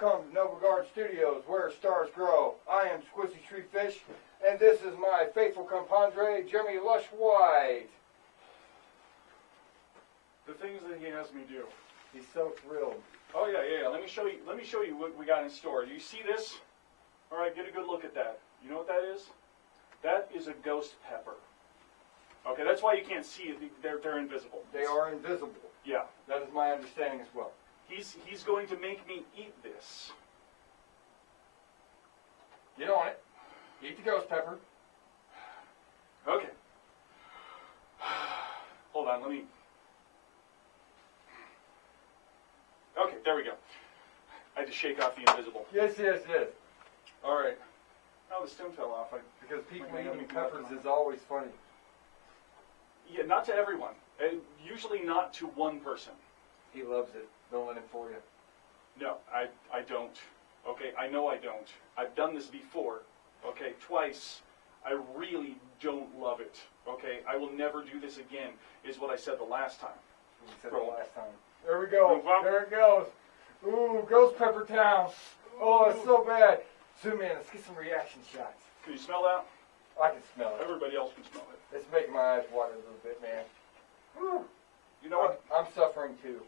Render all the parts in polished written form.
Welcome to Nova Garden Studios, where stars grow. I am Squishy Tree Fish, and this is my faithful compadre, Jeremy Lush White. The things that he has me do. He's so thrilled. Oh yeah. Let me show you what we got in store. Do you see this? All right, get a good look at that. You know what that is? That is a ghost pepper. Okay, that's why you can't see it. They're invisible. They are invisible. Yeah. That is my understanding as well. He's going to make me eat this. Get on it. Eat the ghost pepper. Okay. Hold on, let me... Okay, there we go. I had to shake off the invisible. Yes. All right. Oh, the stem fell off. Because people eating peppers is always funny. Yeah, not to everyone. Usually not to one person. He loves it. Don't let him fool you. No, I don't. Okay, I know I don't. I've done this before. Okay, twice. I really don't love it. Okay, I will never do this again, is what I said the last time. You said the last time. There we go. There it goes. Ooh, ghost pepper town. Oh, it's so bad. Zoom in. Let's get some reaction shots. Can you smell that? I can smell it. Everybody else can smell it. It's making my eyes water a little bit, man. Woo. You know what? I'm suffering too.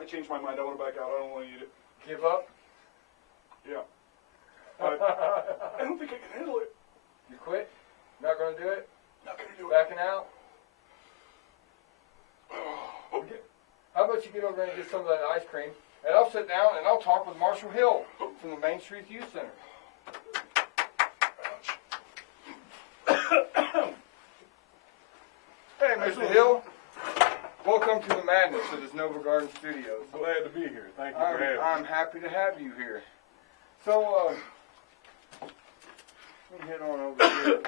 I changed my mind. I want to back out. I don't want to eat it. Give up? Yeah. I don't think I can handle it. You quit? Not going to do it? Not going to do it. Backing out? How about you get over there and get some of that ice cream, and I'll sit down and I'll talk with Marshall Hill from the Main Street Youth Center. Hey, Mr. Hill. Welcome to the madness of this Nova Garden Studios. Glad to be here. Thank you for having me. I'm happy to have you here. So, let me head on over here.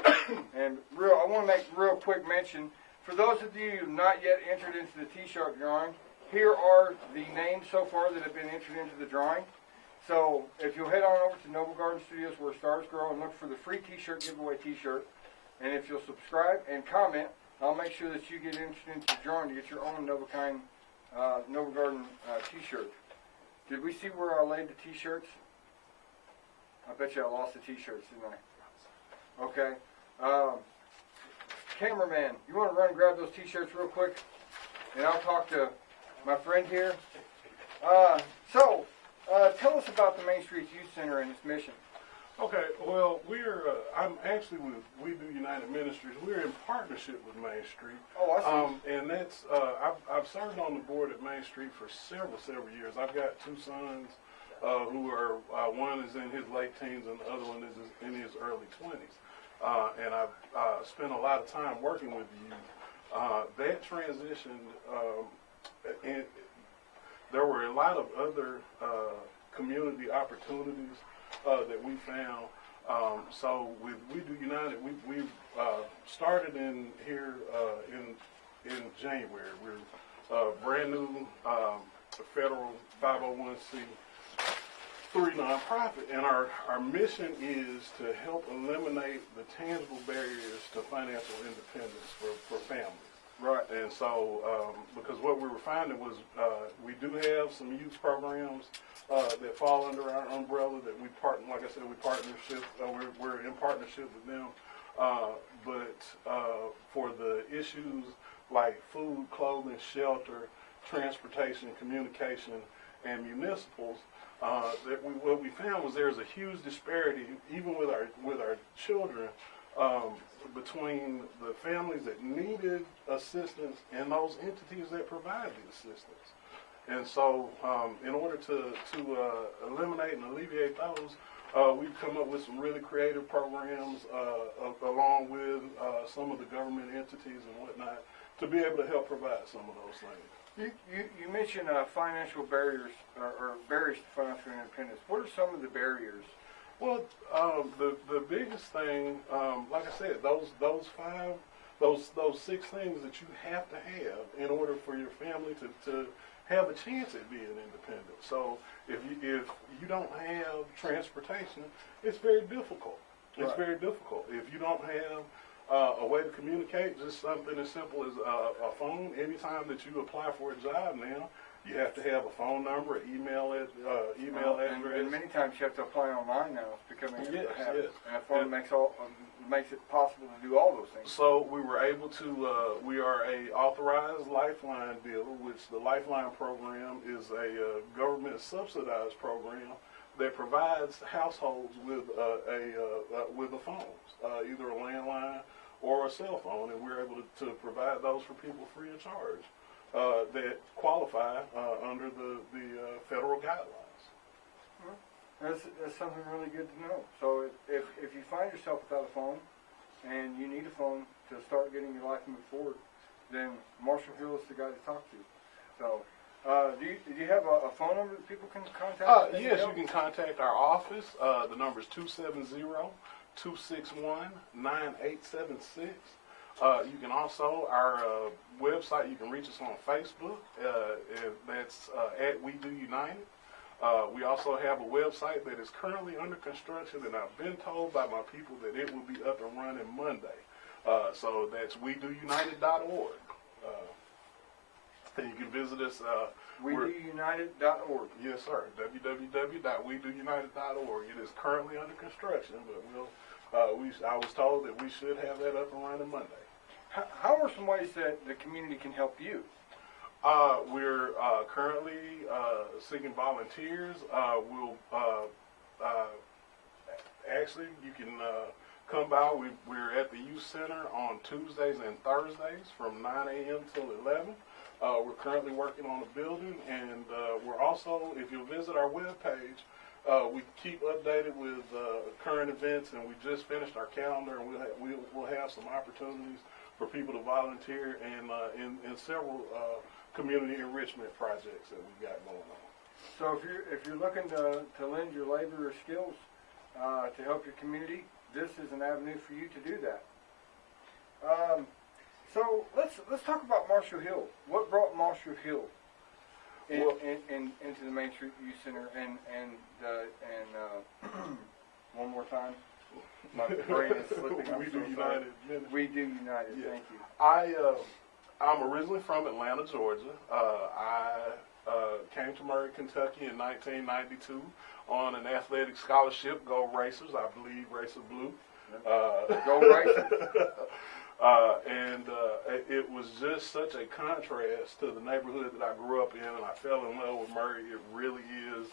And I want to make real quick mention, for those of you who have not yet entered into the T-shirt drawing, here are the names so far that have been entered into the drawing. So, if you'll head on over to Nova Garden Studios, where stars grow, and look for the free T-shirt giveaway T-shirt, and if you'll subscribe and comment, I'll make sure that you get entered into the drawing to get your own Nova Garden T-shirt. Did we see where I laid the T-shirts? I bet you I lost the T-shirts, didn't I? Okay. Cameraman, you want to run and grab those T-shirts real quick? And I'll talk to my friend here. Tell us about the Main Street Youth Center and its mission. Okay, well, I'm actually with We Do United Ministries. We're in partnership with Main Street. Oh, I see. And that's, I've served on the board at Main Street for several years. I've got two sons who are, one is in his late teens and the other one is in his early 20s. And I've spent a lot of time working with the youth. That transitioned, and there were a lot of other community opportunities that we found. So with We Do United, we've started in here in January. We're a brand new federal 501c3 nonprofit, and our mission is to help eliminate the tangible barriers to financial independence for families. Right. And so, because what we were finding was we do have some youth programs that fall under our umbrella that we partner, like I said, we're in partnership with them. But for the issues like food, clothing, shelter, transportation, communication, and municipals, what we found was there's a huge disparity, even with our children, between the families that needed assistance and those entities that provided the assistance. And so, in order to eliminate and alleviate those, we've come up with some really creative programs, along with some of the government entities and whatnot, to be able to help provide some of those things. You mentioned financial barriers or barriers to financial independence. What are some of the barriers? Well, the biggest thing, like I said, those 6 things that you have to have in order for your family to have a chance at being independent. So if you don't have transportation, it's very difficult. It's very difficult. If you don't have a way to communicate, just something as simple as a phone. Anytime that you apply for a job now, You have to have a phone number, an email address. And many times you have to apply online now. It's becoming a habit. Yes. And a phone makes it possible to do all those things. So we were able to, we are a authorized Lifeline dealer, which the Lifeline program is a government subsidized program that provides households with a phone, either a landline or a cell phone, and we're able to provide those for people free of charge that qualify under the federal guidelines. That's something really good to know. So if you find yourself without a phone and you need a phone to start getting your life moving forward, then Marshall Hill is the guy to talk to. So do you have a phone number that people can contact? Yes, you can contact our office. The number is 270-261-9876. You can also, our website, you can reach us on Facebook. That's at We Do United. We also have a website that is currently under construction, and I've been told by my people that it will be up and running Monday. So that's WeDoUnited.org. And you can visit us. WeDoUnited.org. Yes, sir. www.WeDoUnited.org. It is currently under construction, but I was told that we should have that up and running Monday. How are some ways that the community can help you? We're currently seeking volunteers. Actually, you can come by. We're at the youth center on Tuesdays and Thursdays from 9 a.m. till 11. We're currently working on a building, and we're also, if you'll visit our webpage, we keep updated with current events, and we just finished our calendar, and we'll have some opportunities for people to volunteer in several community enrichment projects that we've got going on. So if you're looking to lend your labor or skills to help your community, this is an avenue for you to do that. So let's talk about Marshall Hill. What brought Marshall Hill into the Main Street Youth Center and one more time? My brain is slipping. We Do United. We Do United. Yeah. Thank you. I'm originally from Atlanta, Georgia. I came to Murray, Kentucky in 1992 on an athletic scholarship. Go Racers, I believe Racer Blue. Go Racers. And it was just such a contrast to the neighborhood that I grew up in, and I fell in love with Murray. It really is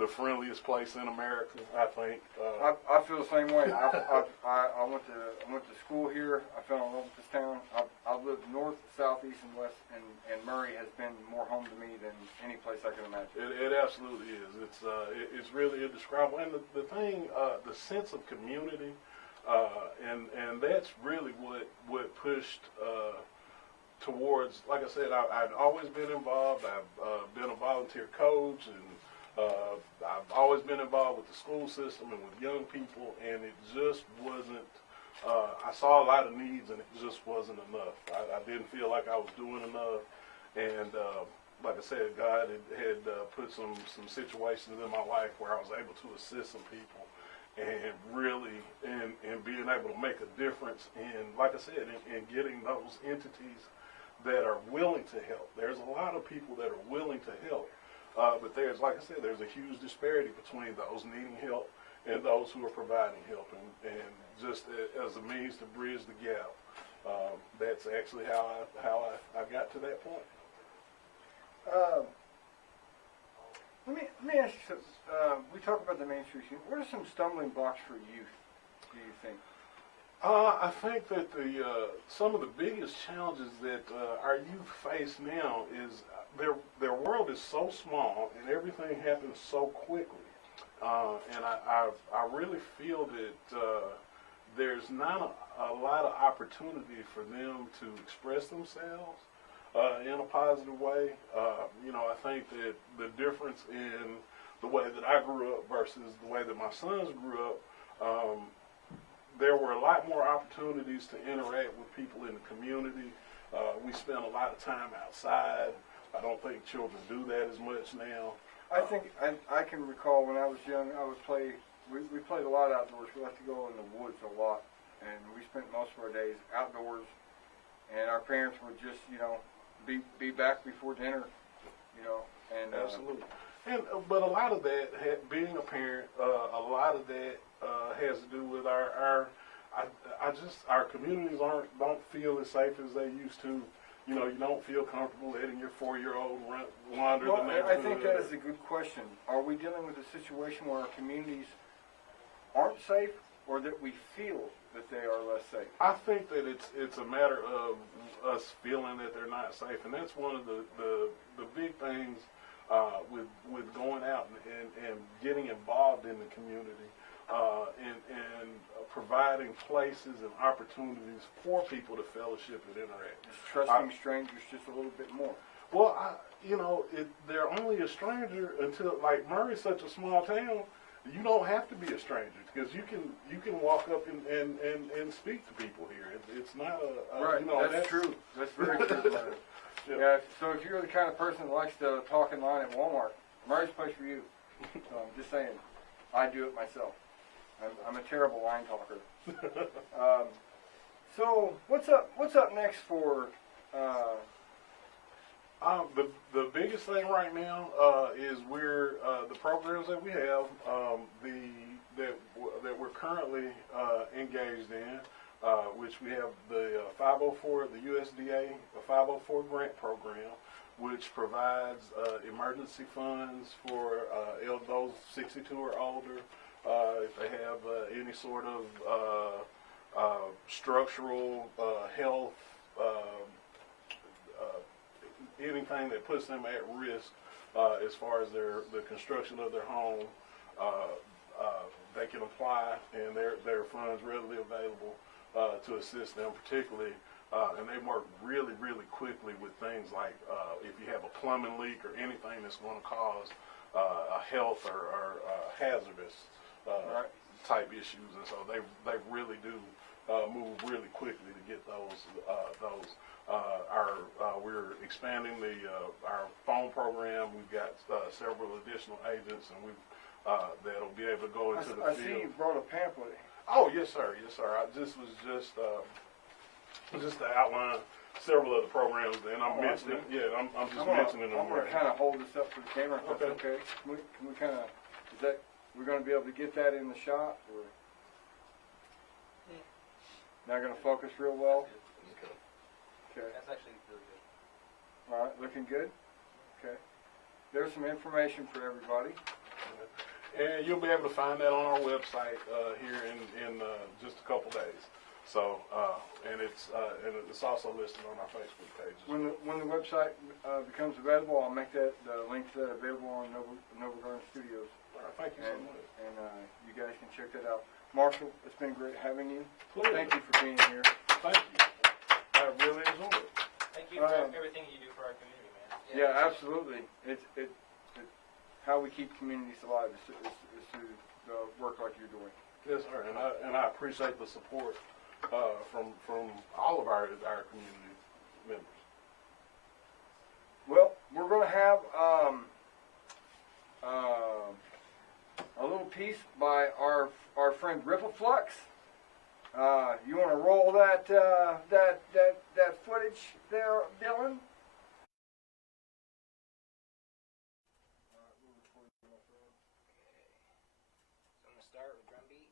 the friendliest place in America, I think. I feel the same way. I went to school here. I fell in love with this town. I've lived north, south, east, and west, and Murray has been more home to me than any place I can imagine. It absolutely is. It's really indescribable, and the thing, the sense of community, and that's really what pushed towards. Like I said, I've always been involved. I've been a volunteer coach, and I've always been involved with the school system and with young people, and it just wasn't, I saw a lot of needs, and it just wasn't enough. I didn't feel like I was doing enough, and like I said, God had put some situations in my life where I was able to assist some people, and really, and being able to make a difference in, like I said, in getting those entities that are willing to help. There's a lot of people that are willing to help. But there's, like I said, there's a huge disparity between those needing help and those who are providing help. And just as a means to bridge the gap, that's actually how I got to that point. Let me ask you something. We talk about the Main Street Youth. What are some stumbling blocks for youth, do you think? I think that some of the biggest challenges that our youth face now is their world is so small and everything happens so quickly, and I really feel that there's not a lot of opportunity for them to express themselves in a positive way. I think that the difference in the way that I grew up versus the way that my sons grew up, there were a lot more opportunities to interact with people in the community. We spent a lot of time outside. I don't think children do that as much now. I think I can recall when I was young, we played a lot outdoors. We liked to go in the woods a lot, and we spent most of our days outdoors. And our parents would just, be back before dinner, you know, and Absolutely. And but a lot of that, being a parent, a lot of that has to do with our communities don't feel as safe as they used to. You know, you don't feel comfortable letting your 4-year-old wander well, the neighborhood. I think that is a good question. Are we dealing with a situation where our communities aren't safe, or that we feel that they are less safe? I think that it's a matter of us feeling that they're not safe, and that's one of the big things with going out and getting involved in the community and providing places and opportunities for people to fellowship and interact. Just trusting strangers just a little bit more. Well, they're only a stranger until, like, Murray's such a small town. You don't have to be a stranger because you can walk up and speak to people here. It's not right. You know, that's true. That's very true. Yeah. So if you're the kind of person that likes to talk in line at Walmart, Murray's place for you. So I'm just saying, I do it myself. I'm a terrible line talker. So what's up next for? The biggest thing right now is the programs that we have that we're currently engaged in, which we have the 504, the USDA 504 grant program, which provides emergency funds for those 62 or older. If they have any sort of structural health, anything that puts them at risk as far as the construction of their home, they can apply, and their funds readily available to assist them, particularly. And they work really, really quickly with things like if you have a plumbing leak or anything that's going to cause a health or hazardous type issues, and so they really do move really quickly to get those. We're expanding our phone program. We've got several additional agents, and that'll be able to go into the field. I see you brought a pamphlet. Oh yes, sir. Yes, sir. This was just to outline several of the programs, and I'm mentioning. Yeah, I'm just mentioning them. I'm going to kind of hold this up for the camera. If that's okay. Can we kind of? Is that we're going to be able to get that in the shot? Or not going to focus real well? Okay. That's actually really good. All right, looking good? Okay. There's some information for everybody. And you'll be able to find that on our website here in just a couple days. So, and it's also listed on our Facebook page. When the website becomes available, I'll make the link to that available on Nova Garden Studios. All right, thank you so much. And you guys can check that out. Marshall, it's been great having you. Please. Thank you for being here. Thank you. I really enjoyed it. Thank you for everything you do for our community, man. Yeah, absolutely. It's how we keep communities alive is to work like you're doing. Yes, sir. And I appreciate the support from all of our community members. Well, we're going to have a little piece by our friend RIPPLEFLUX. You want to roll that footage there, Dylan? I'm going to start with drum beat.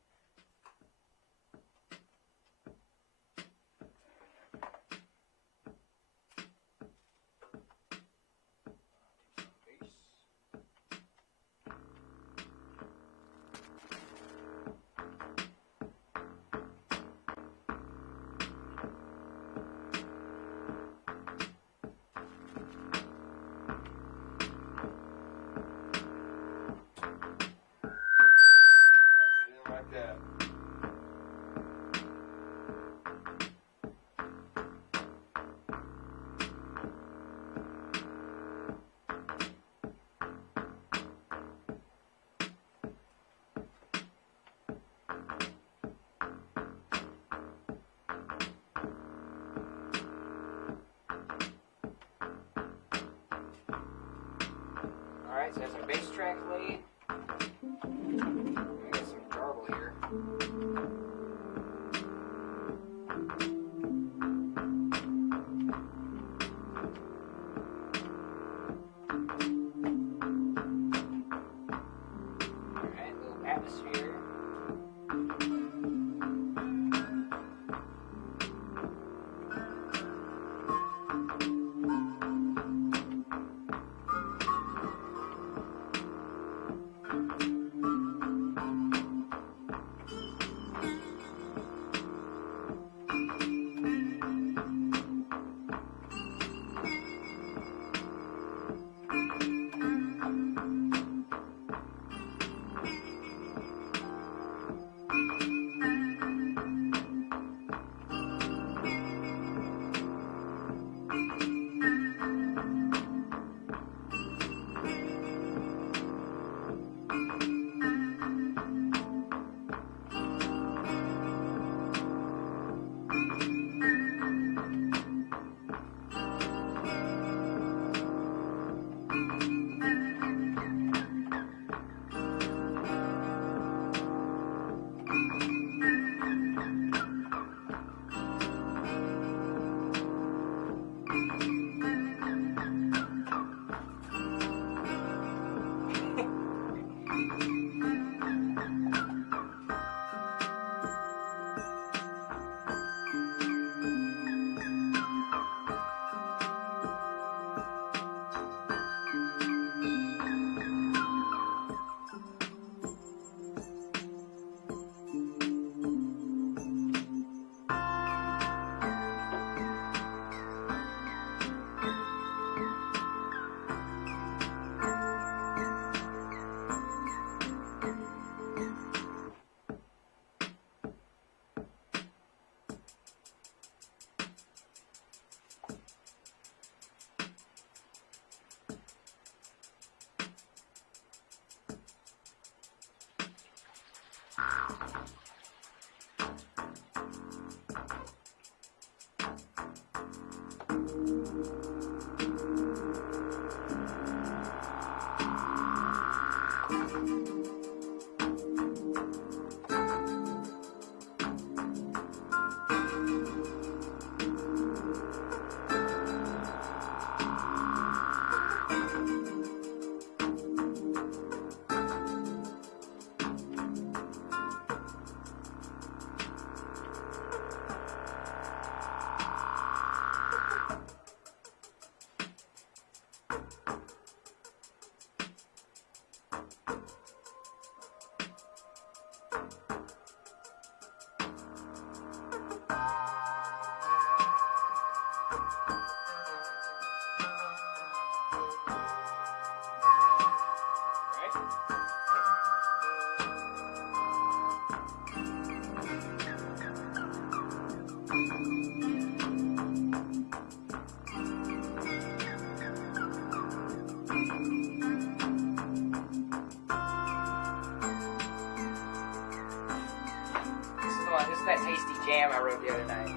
tasty jam I wrote the other night.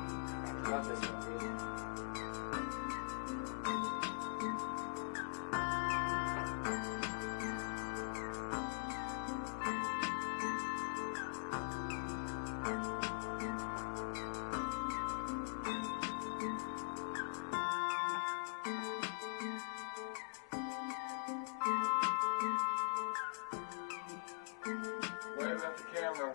I love this one, dude. Wave at the camera.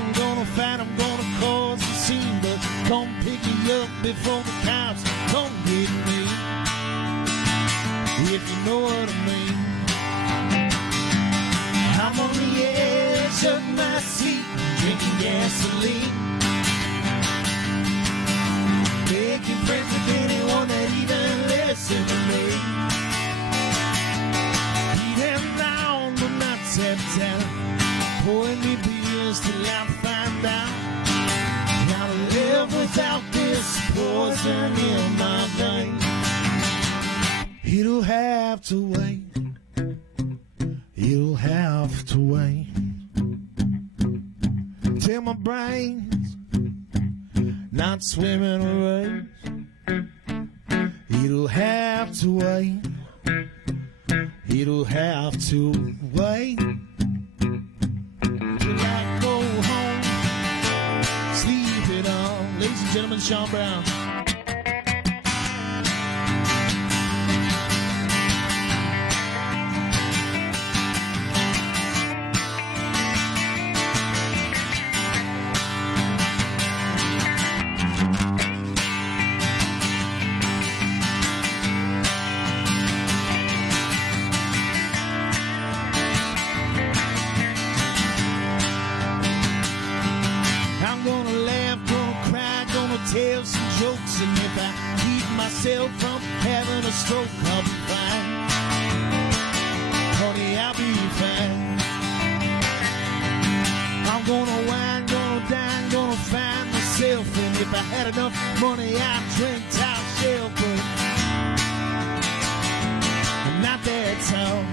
I'm gonna fight, I'm gonna cause a scene, but come pick me up before the cops come get me, if you know what I mean. I'm on the edge of my seat, drinking gasoline, making friends with anyone that even listen to me. Beating down the nuts at town, pouring me beers till I find out how to live without this poison in my veins. It'll have to wait. It'll have to wait till my brain's not swimming away. It'll have to wait. It'll have to wait. Ladies and gentlemen, Sean Brown. I'm gonna laugh, gonna cry, gonna tell some jokes, and if I keep myself from having a stroke, I'll be fine. Honey, I'll be fine. I'm gonna whine, gonna dine, gonna find myself, and if I had enough money, I'd drink top shelf, but I'm not that tall.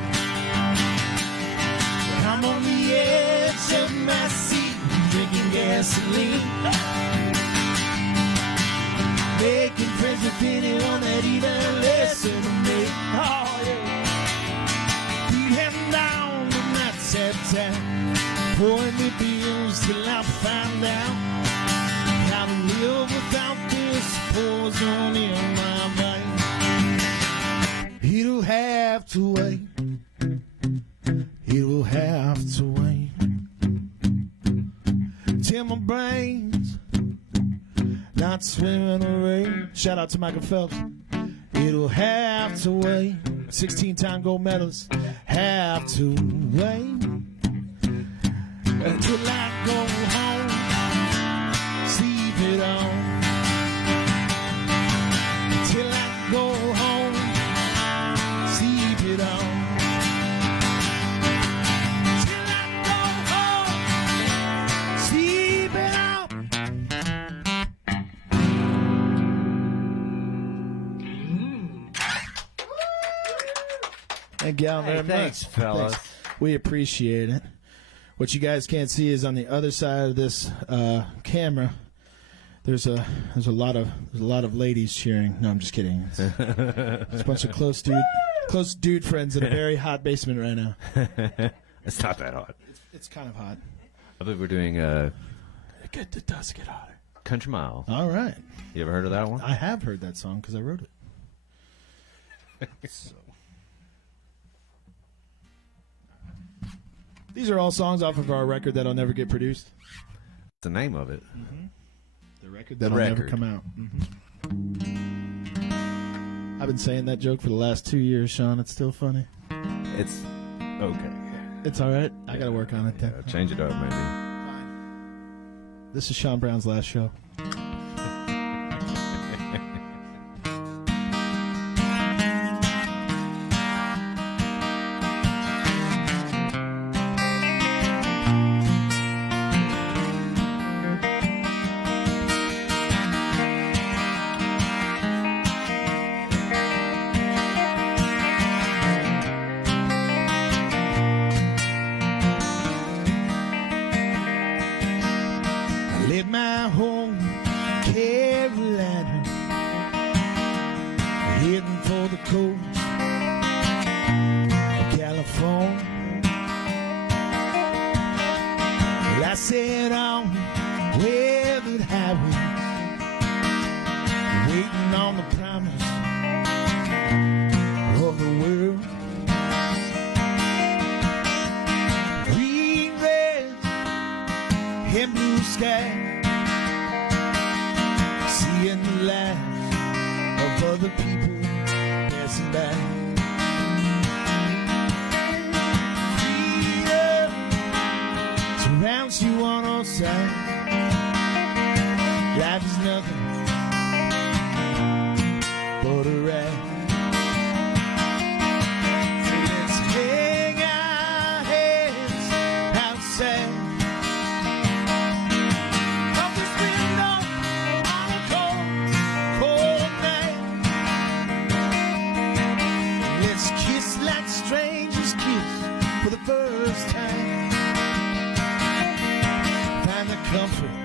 I'm on the edge of my seat, drinking gasoline, making friends with anyone that even listen to me. Oh yeah, beating down the nuts at town, pouring me beers till I find out how to live without this poison in my veins. It'll have to wait. It'll have to wait till my brain's not swimming away. Shout out to Michael Phelps. It'll have to wait. 16-time gold medalist. Have to wait until I go home, sleep it on. Till I go home, sleep it on. Thank y'all very Thanks, much. fellas. Thanks. We appreciate it. What you guys can't see is on the other side of this camera. There's a lot of ladies cheering. No, I'm just kidding. It's a bunch of close dude friends in a very hot basement right now. It's not that hot. It's kind of hot. I believe we're doing It does get hotter. Country Mile. All right. You ever heard of that one? I have heard that song because I wrote it. So. These are all songs off of our record that'll never get produced. the name of it. The record that'll never come out. I've been saying that joke for the last 2 years, Sean. It's still funny. It's okay. It's all right. I got to work on it then. Change it up, maybe. This is Sean Brown's last show. Left my home, Carolina, heading for the coast of California. Well, I set on weathered highways, waiting on the promise of the world. Green grass and blue sky, seeing the lives of other people passing by. Freedom surrounds you on all sides. Life is nothing but a ride. So let's hang our heads outside. Strangers kiss for the first time. Find the comfort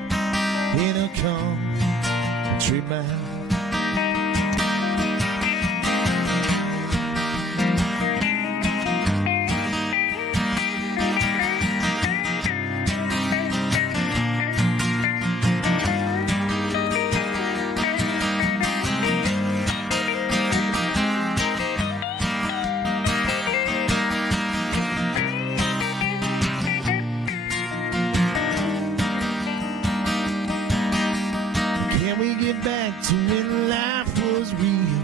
in a country mile. Back to when life was real.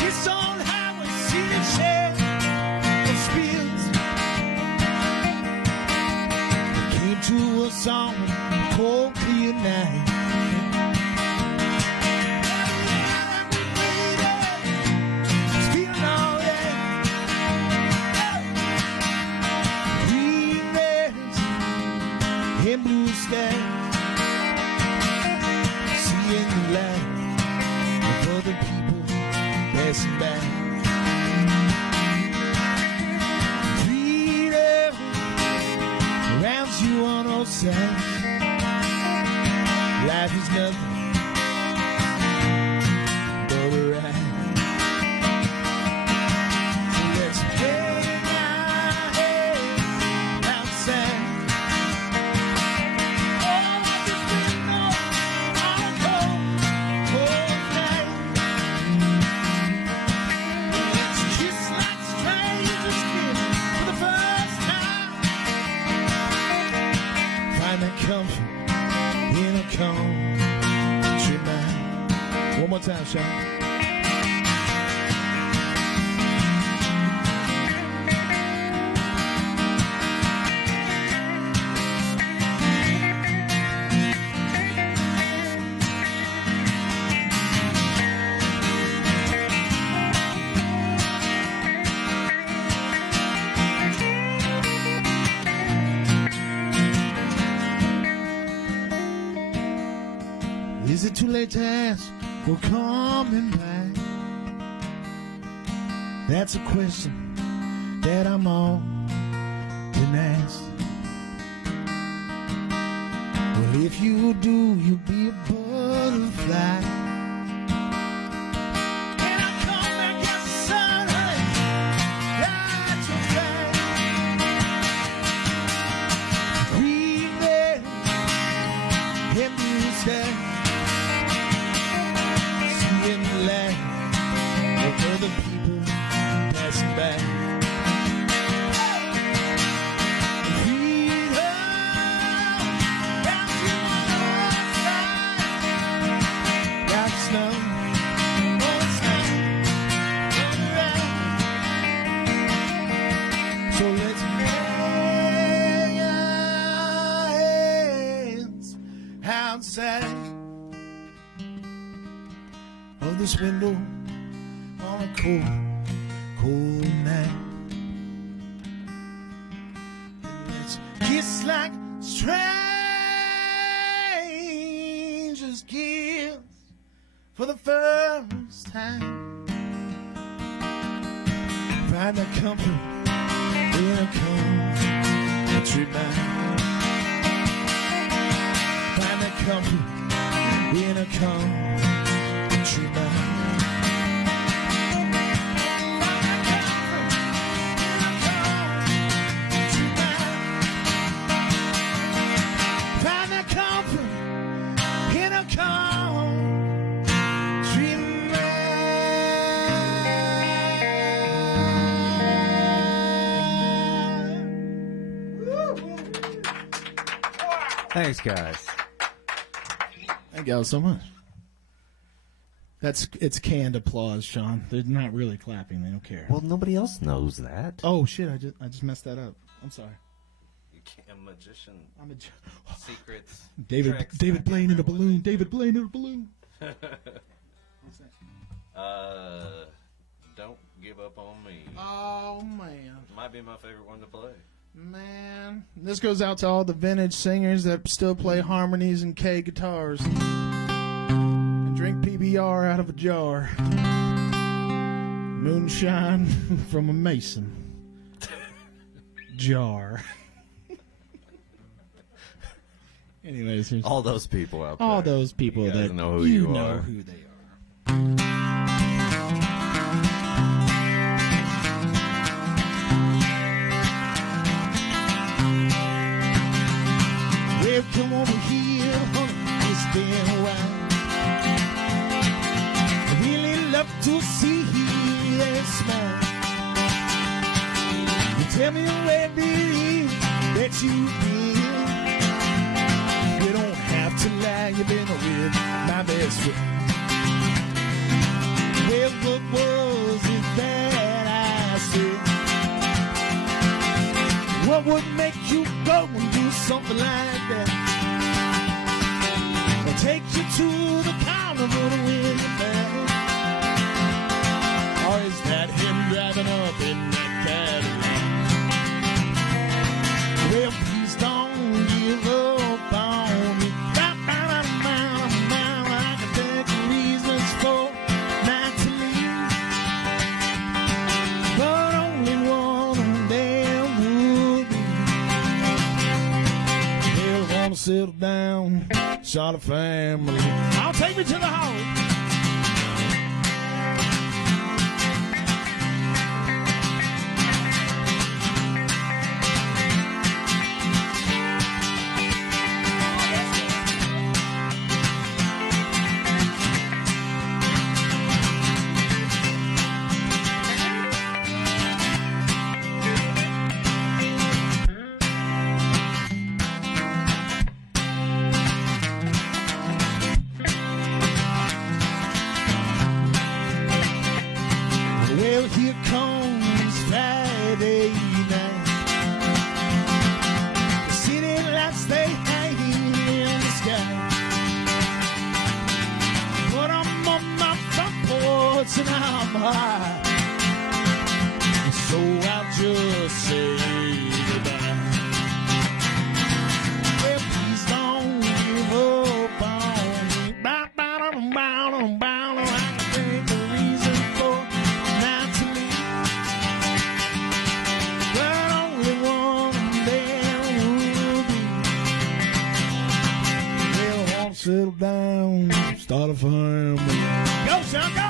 This old highway seen its share of spills. It came to us on a cold, clear night. It's feeling all right. Green grass and blue sky, in the light of other people passing by. Freedom surrounds you on all sides. Life is nothing but a ride. So let's hang our heads outside. Comfort in a country mile. One more time, Sean. Is it too late to ask for coming back? That's a question that I'm often asked. Well, if you do, you'll be a butterfly. And I'll come back as the sun, honey, light your fire. Green grass and blue sky, seeing the light of other people passing by. Freedom outside of this window on a cold, cold night. And let's kiss like strangers kiss for the first time. Find the comfort in a country mind. Find the comfort in a country mind. Find the comfort in a country Thanks, guys. Thank y'all so much. It's canned applause, Sean. They're not really clapping. They don't care. Well, nobody else knows that. Oh shit! I just messed that up. I'm sorry. You can't, a magician. I'm a Secrets. David tricks, David playing in a balloon. David playing in a balloon. Don't give up on me. Oh man. Might be my favorite one to play. Man, this goes out to all the vintage singers that still play harmonies and K guitars and drink PBR out of a jar. Moonshine from a mason jar. Anyways, here's All those people out there. all those people You guys that know who you you know are. who they are. Well, come over here, honey, it's been a while. I really love to see that smile. You tell me where it is that you've been. You don't have to lie, you've been with my best friend. Well, what was it that I said? What would make you go and do something like that? Or take you to the carnival to win the bag? Or is that him driving up in that Cadillac? Well, please don't give up on me. I can think of reasons for not to leave, but only one of them would be. They'll want to settle down, start a family. I'll take me to the house. Well, here comes Friday night. The city lights, they hang in the sky. But I'm on my front porch and I'm high. So I'll just say goodbye. Well, please don't give up on me. I can think of reason for not to leave, but only one of them will be. They'll want to settle down, start a family. Go, son, go!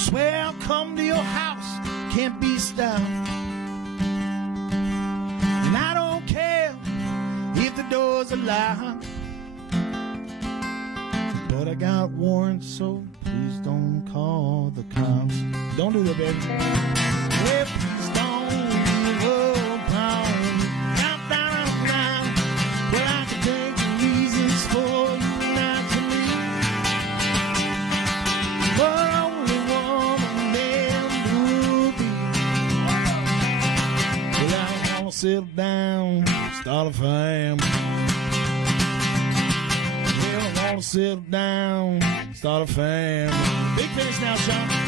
Swear I'll come to your house, can't be stopped. And I don't care if the doors are locked, but I got warrants, so please don't call the cops. Don't do that, baby. Well, please don't give up on me. Down, down, down. Well, I can take the reasons for you not to leave, but only one of them will be. Well, I wanna settle down, start a family. Well, I wanna settle down, start a family. Big finish now, Sean. Well,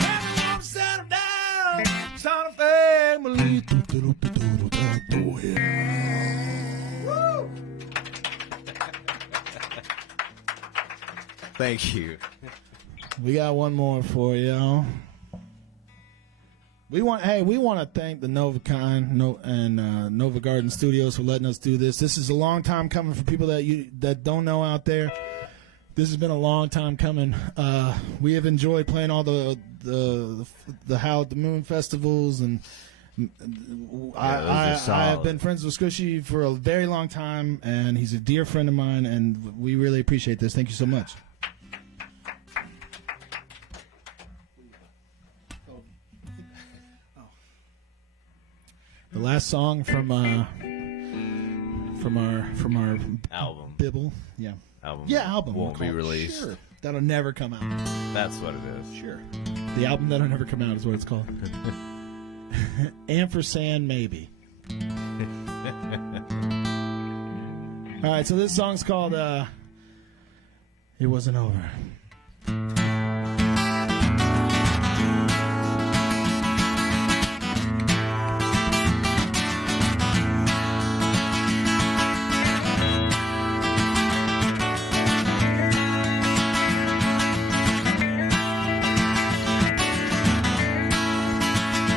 I wanna settle down, start a family. Oh, yeah. Woo! Thank you. We got one more for y'all. We want to thank the NovaCon and Nova Garden Studios for letting us do this. This is a long time coming for people that don't know out there. This has been a long time coming. We have enjoyed playing all the Howl at the Moon festivals, and I have been friends with Squishy for a very long time, and he's a dear friend of mine, and we really appreciate this. Thank you so much. The last song from our Album. Bibble, yeah, album won't be released. Sure, that'll never come out. That's what it is. Sure, the album that'll never come out is what it's called. Ampersand maybe. All right, so this song's called "It Wasn't Over."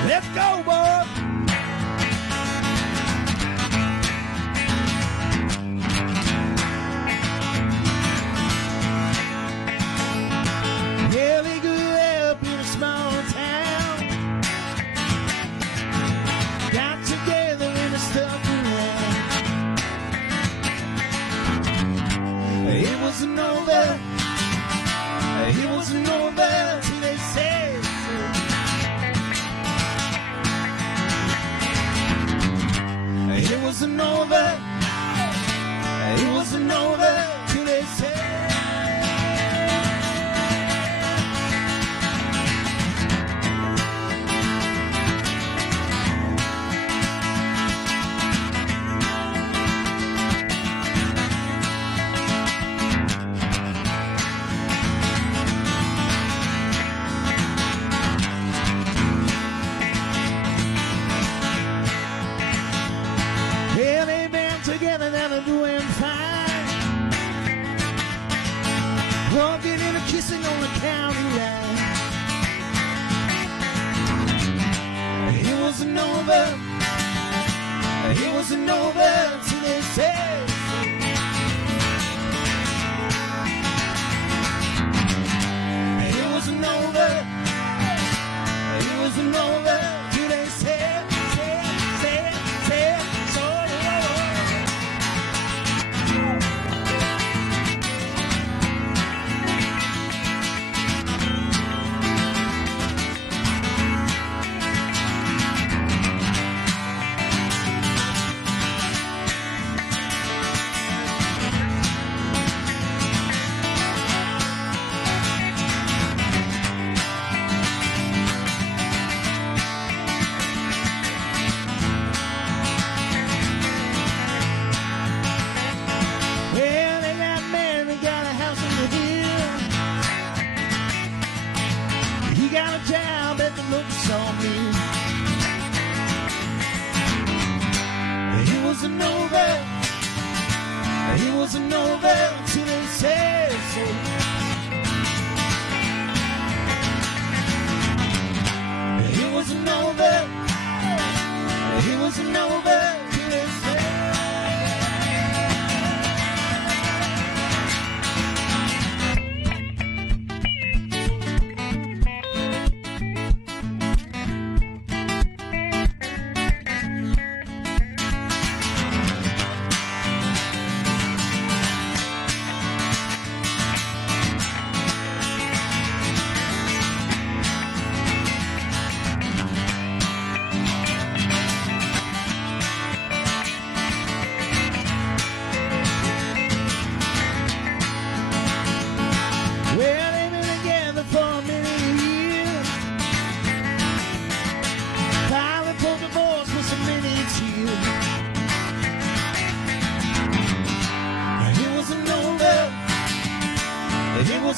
Let's go, boy. Yeah, we grew up in a small town. Got together and stuck around. It wasn't over. It wasn't over till they said so. It wasn't over. It wasn't over till they said. Yeah, they've been together, now they're doing fine. Walking and kissing on the county line. It wasn't over. It wasn't over till they said so. It wasn't over. It wasn't over till they said so.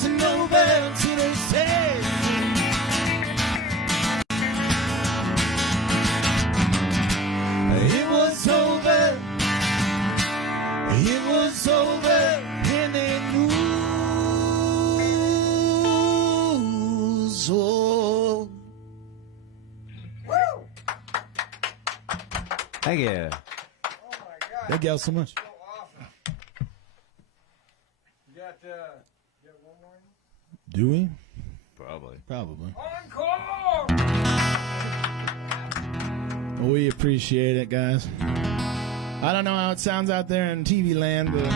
wasn't over until they said it was over. It was over, and they knew. So Thank you. Oh my God. thank y'all so much. So awesome. You got one more? Do we? Probably. Probably. Encore! We appreciate it, guys. I don't know how it sounds out there in TV land, but My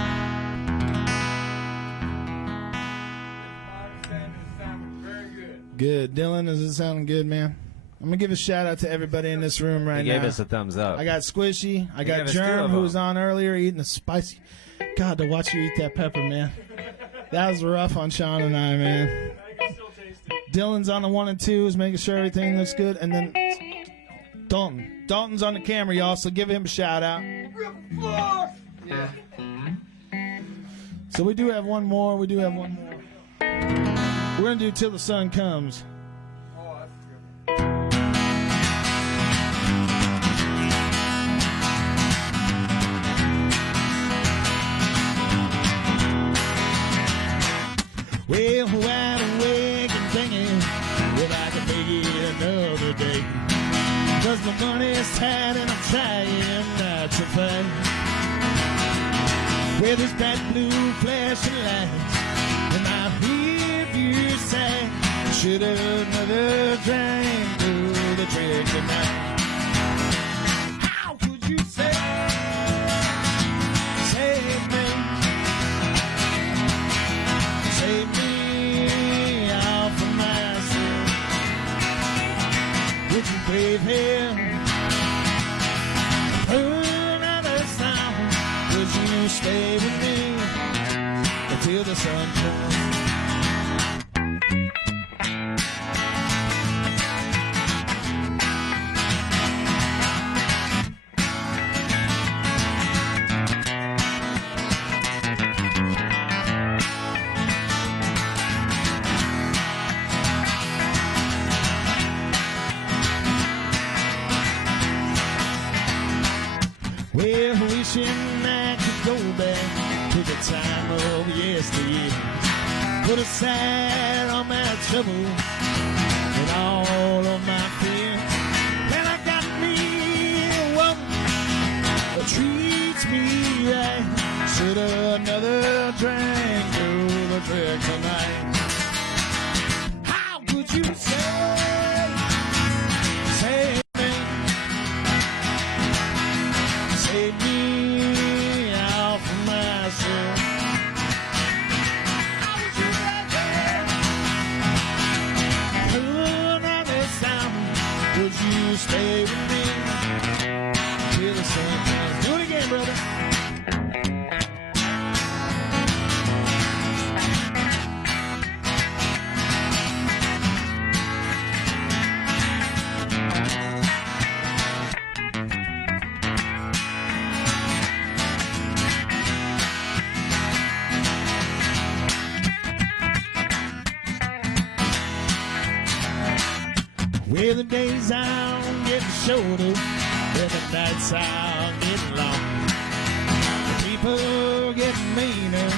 understanding is sounding very good. good. Dylan, is it sounding good, man? I'm gonna give a shout out to everybody in this room right He now. gave us a thumbs up. I got Squishy. I got gave us two Germ, of who them. was on earlier eating a spicy. God, to watch you eat that pepper, man. That was rough on Sean and I, man. I can still taste it. Dylan's on the 1 and 2s, making sure everything looks good. And then Dalton. Dalton's on the camera, y'all, so give him a shout out. Yeah. So we do have one more. We're going to do Till the Sun Comes. Oh, that's good. Well, wide awake and thinking if I can make it another day. 'Cause my money's tight and I'm trying not to fight. With this bright blue flashing lights in my rearview sight. Should another train do the trick tonight? How could you say, save me? Save me out from myself. Would you brave him? Another sound. Would you stay with me until the sun comes? Well, wishing I could go back to the time of yesteryear. Put aside all my trouble and all of my fears. And I got me a woman that treats me right. Should another drink do the trick tonight? How could you say me? Save me out from myself. How would you like it? Another sound. Would you stay with me till the sun comes? Do it again, brother. Well, the days are getting shorter, and the nights are getting long. The people getting meaner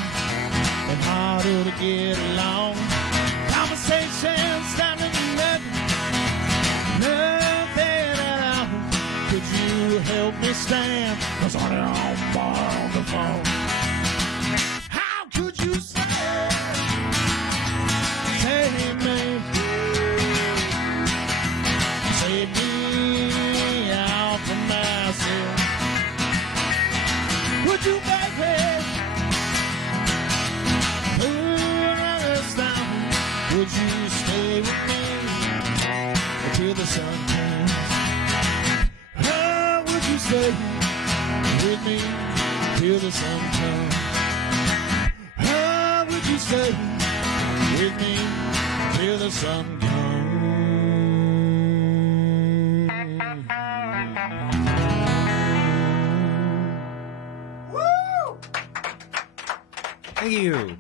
and harder to get along. Conversations starting nothing at all. Could you help me stand? 'Cause I'm on the phone. How could you say me? Save me out from myself. Would you baby another stop? Would you stay with me until the sun comes? Oh, would you stay with me till the sun comes? Oh, would you stay with me till the sun comes? Thank you.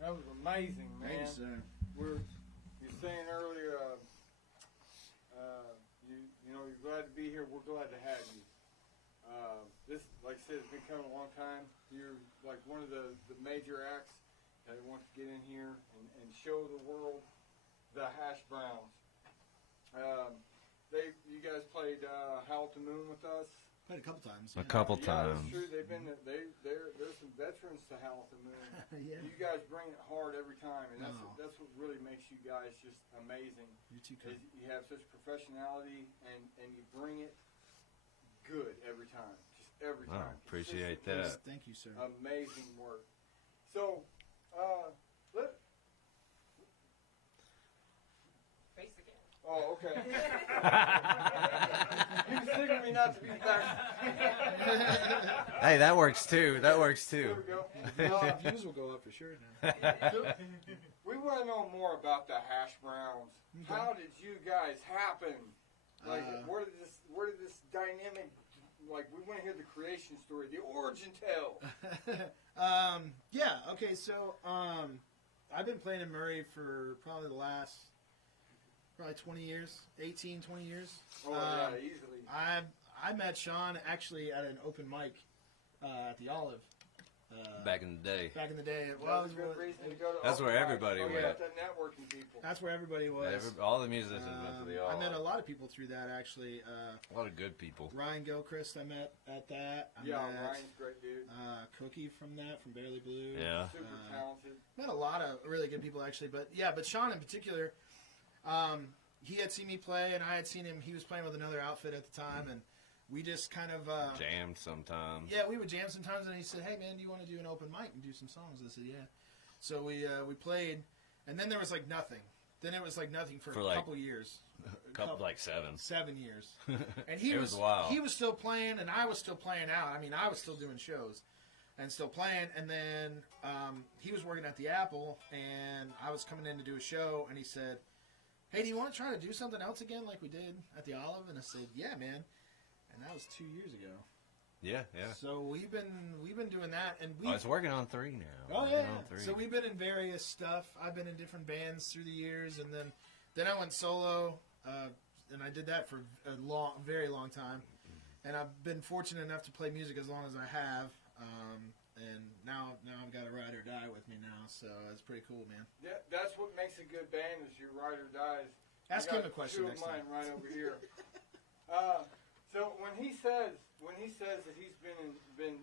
That was amazing, man. Thank you, sir. You're saying earlier, you know, you're glad to be here. We're glad to have you. This, like I said, has been coming a long time. You're like one of the major acts that wants to get in here and show the world the Hashbrowns. You guys played Howl to Moon with us. Played a couple times. A couple Yeah, times. that's true. There's some veterans to Howl to Moon. Yeah. You guys bring it hard every time, and No. that's what really makes you guys just amazing. You too, Is you have such professionality, and you bring it good every time, just every Wow, time. appreciate Consistently that. Thank you, sir. Amazing work. So, let. Face again. Oh, okay. He was signaling me not to be back. Hey, that works too. That works There too. we go. Views will go up for sure now. We want to know more about the Hashbrowns. How did you guys happen? Like, where did this dynamic? Like, we want to hear the creation story, the origin tale. Yeah. Okay. So, I've been playing in Murray for probably the last 20 years, 18, 20 years. Oh yeah, easily. I met Sean actually at an open mic at the Olive. Back in the day. Back in the day. Well, that's a good reason to go to. That's where everybody oh, went. yeah, the networking people. That's where everybody was. All the musicians went to the all. I met a lot of people through that actually. A lot of good people. Ryan Gilchrist I met at that. I Yeah, met, Ryan's a great dude. Cookie from that, from Barely Blue. Yeah. Super talented. Met a lot of really good people actually, but Sean in particular, he had seen me play and I had seen him. He was playing with another outfit at the time, and we just kind of Jammed sometimes. yeah, we would jam sometimes. And he said, "Hey man, do you want to do an open mic and do some songs?" I said, "Yeah." So we played, and then there was like nothing. Then it was like nothing for a like- couple years. Couple like 7. 7 years. And he It was wild. He was still playing, and I was still playing out. I mean, I was still doing shows and still playing. And then he was working at the Apple, and I was coming in to do a show, and he said, "Hey, do you want to try to do something else again like we did at the Olive?" And I said, "Yeah, man." And that was 2 years ago. Yeah, yeah. So we've been doing that, and we. I was working on 3 now. Oh Working yeah. on 3. So we've been in various stuff. I've been in different bands through the years, and then I went solo, and I did that for a very long time. And I've been fortunate enough to play music as long as I have. And now I've got a ride or die with me now, so it's pretty cool, man. Yeah, that's what makes a good band is your ride or dies. Ask I him got a question 2 next of mine time. right over here. So when he says that he's been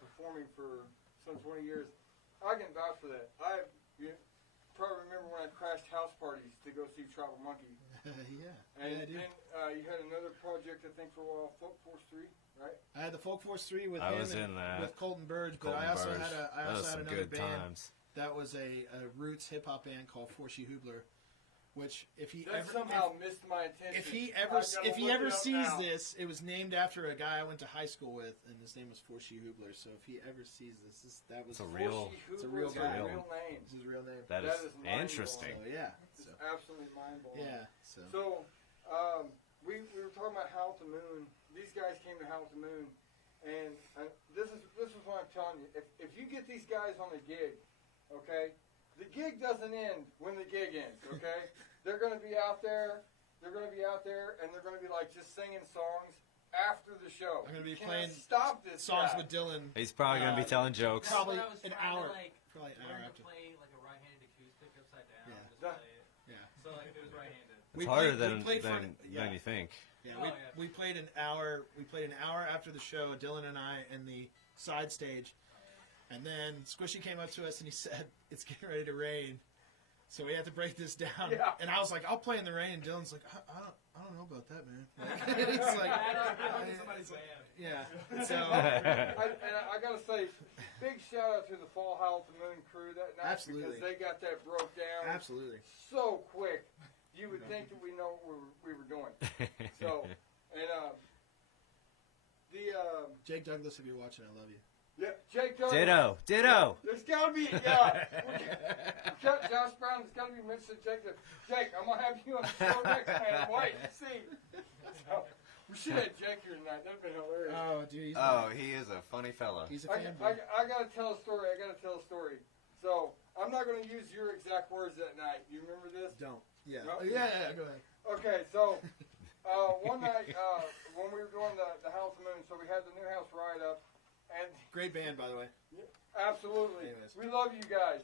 performing for some 20 years, I can vouch for that. You probably remember when I crashed house parties to go see Tribal Monkey, Yeah. and I do. then you had another project I think for a while, Folk Force 3, right? I had the Folk Force 3 with I him was and in that. with Colton Burge, but Colton I also Burge. had That was some another good band times. that was a roots hip hop band called Forshy Hubler, which if he That ever somehow missed my attention. if he I ever gotta if he look ever it up sees now. this, it was named after a guy I went to high school with, and his name was Forshy Hubler. So if he ever sees this, that was It's a real- Forshy it's a Hoover real is guy. a real name. This is his real name. That That is is mind-blowing. interesting. So yeah, It's so absolutely mind-blowing. yeah, so So, we were talking about Howl to Moon. These guys came to Howl to Moon, and this is what I'm telling you. If you get these guys on a gig, okay, the gig doesn't end when the gig ends, okay? They're going to be out there. They're going to be out there, and they're going to be like just singing songs after the show. I'm gonna be You cannot playing stop this songs guy. with Dylan. He's probably going to be telling jokes. Probably When I was an trying to, hour. like, Probably an learn hour to after. play like a right-handed acoustic upside down. Yeah. Just That- play it. Yeah. So like it was right-handed. It's harder we than played for- than yeah. you think. Yeah, Oh, we, yeah. we played an hour. We played an hour after the show. Dylan and I in the side stage, and then Squishy came up to us and he said, "It's getting ready to rain, so we have to break this down." Yeah. And I was like, "I'll play in the rain." And Dylan's like, "I don't know about that, man." Like, it's like, I don't somebody's band. yeah. So I gotta say, big shout out to the Fall Howl to Moon crew that night Absolutely. because they got that broke down absolutely. so quick. You would think that we know what we were doing. So, and Jake Douglas, if you're watching, I love you. yeah, Jake Douglas. Ditto. There's gotta be Josh Brown. There's gotta be Mr. Jake. Jake, I'm gonna have you on the show next time. Wait, see. So, we should have Jake here tonight. That'd been hilarious. Oh, dude, he's, Oh, he is a funny fella. he's a I fanboy. gotta tell a story. So I'm not going to use your exact words that night. You remember this? Don't. Yeah. No? Yeah, go ahead. Okay, so one night when we were doing the House of Moon, so we had the new house right up, and Great band, by the way. absolutely, Anyways. we love you guys.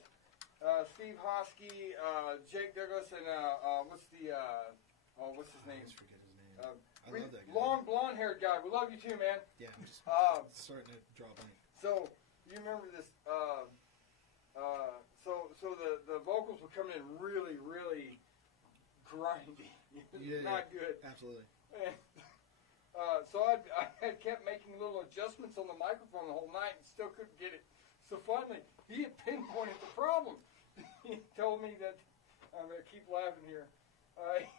Steve Hosky, Jake Douglas, and what's his I name? always forget his name. I love that guy. Long blonde-haired guy. We love you too, man. Yeah, I'm just starting to draw a blank. So you remember this? So the vocals were coming in really, really grindy. Yeah, Not good. Absolutely. And, so I had kept making little adjustments on the microphone the whole night and still couldn't get it. So finally, he had pinpointed the problem. He told me that, I'm going to keep laughing here.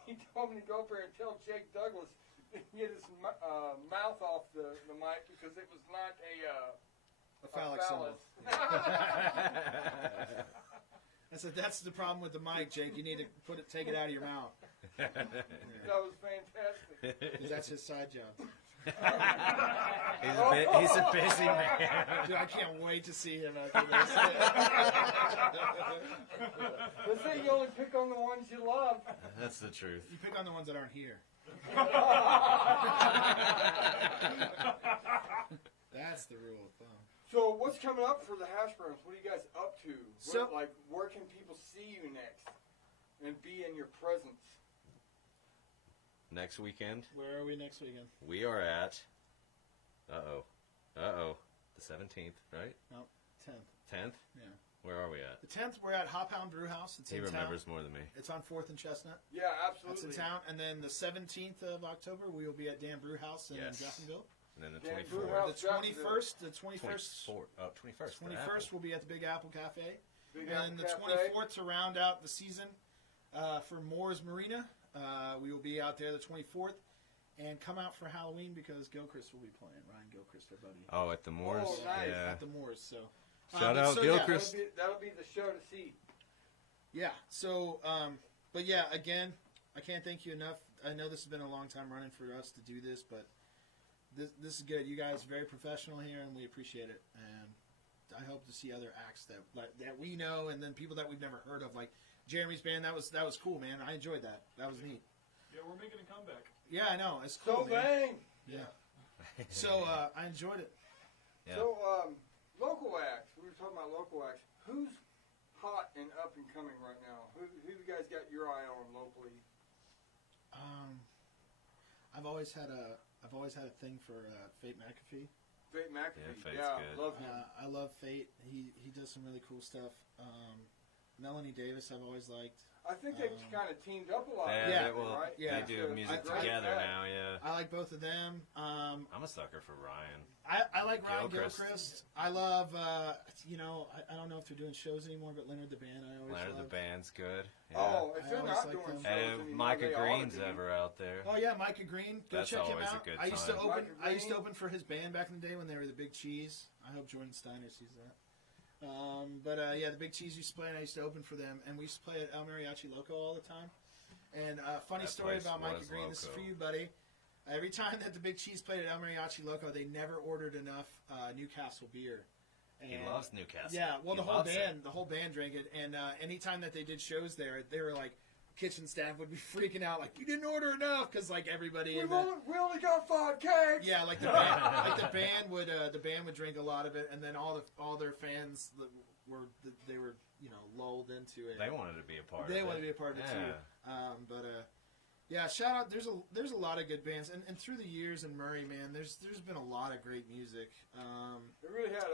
He told me to go up there and tell Jake Douglas to get his mouth off the mic because it was not A phallic symbol. phallus. I said, that's the problem with the mic, Jake. You need to take it out of your mouth. That was fantastic. 'Cause that's his side job. He's a busy man. Dude, I can't wait to see him after this. Let's say you only pick on the ones you love. That's the truth. You pick on the ones that aren't here. That's the rule of thumb. So what's coming up for the Hashbrowns? What are you guys up to? So- Where can people see you next and be in your presence? Next weekend, Where are we next weekend? we are at. The 17th, right? No, 10th. 10th. Yeah. Where are we at? The 10th, we're at Hop Hound Brew House. It's He in remembers town. more than me. It's on 4th and Chestnut. Yeah, That's absolutely. in town. And then the 17th of October, we will be at Dan Brew House in Yes. Jacksonville. And then the Dan Brew 24th. House. The 21st, the 21st, 21st. 21st will be at the Big Apple Cafe. Big And the Apple Cafe. 24th to round out the season for Moore's Marina. We will be out there the 24th. And come out for Halloween because Gilchrist will be playing. Ryan Gilchrist, our buddy. Oh, at the Moors. Oh, nice. Yeah. At the Moors. So, Shout out so, Gilchrist. That'll be the show to see. Yeah. So, but yeah, again, I can't thank you enough. I know this has been a long time running for us to do this, but this is good. You guys are very professional here, and we appreciate it. And I hope to see other acts that we know, and then people that we've never heard of, like Jeremy's band. That was cool, man. I enjoyed that. That was neat. Yeah, we're making a comeback. Yeah, I know. It's So cool, man. bang. Yeah. So I enjoyed it. Yeah. So local acts. We were talking about local acts. Who's hot and up and coming right now? Who you guys got your eye on locally? I've always had a thing for Fate McAfee. Fate McAfee. Yeah, Fate's yeah, good. love him. I love Fate. He does some really cool stuff. Melanie Davis, I've always liked. I think they've kind of teamed up a lot. Yeah, right? yeah. They do It's music a great together act. now, yeah. I like both of them. I'm a sucker for Ryan. I like Ryan Gilchrist. Gilchrist. I love, I don't know if they're doing shows anymore, but Leonard the Band I always Leonard the loved. Band's good. Yeah. Oh, if I they're always not like doing them. shows And anymore, if Micah they ought to Green's be. ever out there. Oh yeah, Micah Green. Go That's check him always a out. good I used to time. open. Micah I used to Green. open for his band back in the day when they were the Big Cheese. I hope Jordan Steiner sees that. Yeah, the Big Cheese used to play, and I used to open for them, and we used to play at El Mariachi Loco all the time. And funny That story place about Micah was Green. This is loco. for you, buddy. Every time that the Big Cheese played at El Mariachi Loco, they never ordered enough Newcastle beer. He And- loves Newcastle. Yeah, well, He the whole loves band, it. the whole band drank it, and anytime that they did shows there, they were like, kitchen staff would be freaking out, like, you didn't order enough, because like everybody, We in the, only got 5 kegs. yeah, like the band would drink a lot of it, and then all their fans were lulled into it. They wanted to be a part of it. They wanted to be a part of it Yeah. too. Yeah, shout out. There's a lot of good bands, and through the years in Murray, man, there's been a lot of great music. It really had.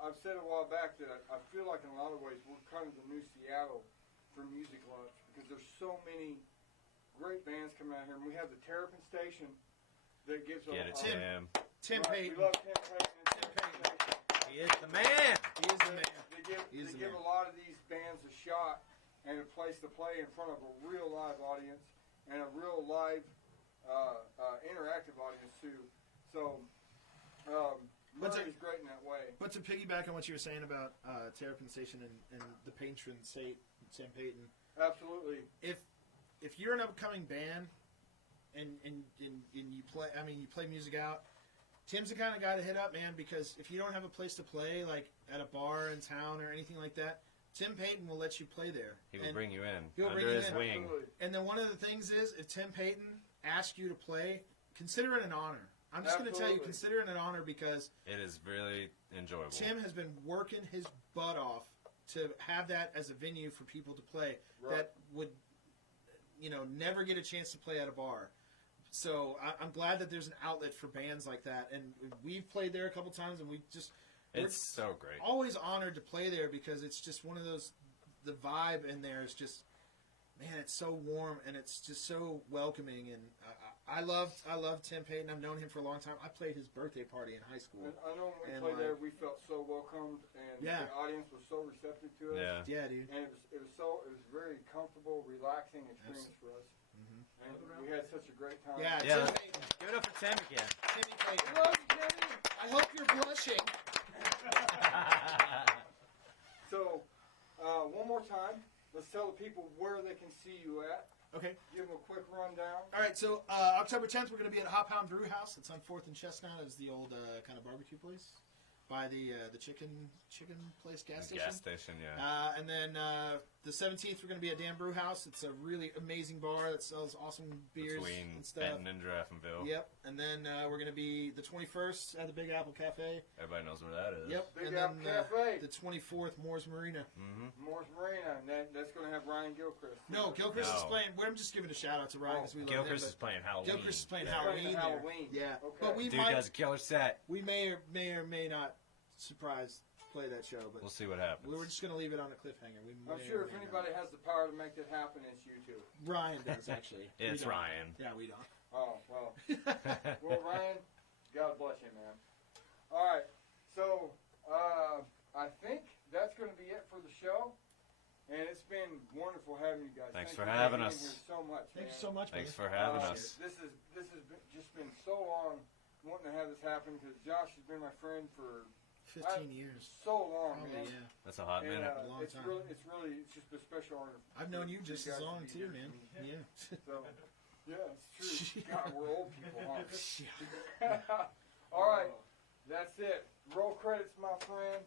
I've said a while back that I feel like in a lot of ways we're kind of the new Seattle for music lovers because there's so many great bands coming out here, and we have the Terrapin Station that gives Get it, a Tim. Tim right, Payton. We love Tim Payton. And Terrapin Station. He is the man. He is the man. They He is the give man. a lot of these bands a shot and a place to play in front of a real live audience and a real live interactive audience too. So But Murray's great in that way. But to piggyback on what you were saying about Terrapin Station and the patron saint Sam Payton, Absolutely. if you're an upcoming band and you play music out, Tim's the kind of guy to hit up, man, because if you don't have a place to play, like at a bar in town or anything like that, Tim Payton will let you play there. He will And- bring you in He'll bring under you his in. wing. Absolutely. And then one of the things is, if Tim Payton asks you to play, consider it an honor. I'm just going to tell you, Absolutely. consider it an honor because It is really enjoyable. Tim has been working his butt off to have that as a venue for people to play Right. that would, never get a chance to play at a bar. So I'm glad that there's an outlet for bands like that, and we've played there a couple times, and we're It's so great. always honored to play there because it's just one of those. The vibe in there is just, man, it's so warm and it's just so welcoming, and I love Tim Payton. I've known him for a long time. I played his birthday party in high school. And I know when And, we played there, like- we felt so welcomed, and Yeah. the audience was so receptive to us. Yeah. Yeah, dude. And it was very comfortable, relaxing experience for us. And we had such a great time. Yeah, Yeah. Tim Payton. Give it up for Tim again. Timmy Payton. Love you, Timmy. I hope you're blushing. So, one more time, let's tell the people where they can see you at. Okay. Give them a quick rundown. All right, so October 10th, we're going to be at Hop Hound Brew House. It's on 4th and Chestnut. It's the old kind of barbecue place by the chicken place, gas station. Gas station, yeah. And then the 17th, we're going to be at Dan Brew House. It's a really amazing bar that sells awesome beers Between and stuff. Benton and Giraffenville. Yep. And then we're going to be the 21st at the Big Apple Cafe. Everybody knows where that is. Yep. Big and Apple then Cafe. the 24th, Moore's Marina. Mm-hmm. Morris Marina, and that's going to have Ryan Gilchrist. No, Gilchrist is No. playing. I'm just giving a shout out to Ryan because we love him. Gilchrist is but playing Halloween. Gilchrist is playing He's Halloween. playing there. Halloween. Yeah. Okay. But we Dude might. does a killer set. We may or may not surprise play that show, but We'll see what happens. we were just going to leave it on a cliffhanger. We I'm may sure or if may anybody has the power to make that happen, it's you two. not. Ryan does actually. We It's don't. Ryan. Yeah, we don't. Oh, well. Well, Ryan, God bless you, man. All right, so I think that's going to be it for the show, and it's been wonderful having you guys. Thanks Thank for you having being us. Here so much. Thank you man. so much. Thanks brother. for having Uh, us. This has just been so long wanting to have this happen because Josh has been my friend for 15 years. so long, Probably, man. yeah. That's a hot And, minute. A long it's time. it's just a special honor. I've known you for just guys as to long be too, here. man. Yeah. So, yeah, it's true. God, we're old people, huh? Yeah. All right, that's it. Roll credits, my friend.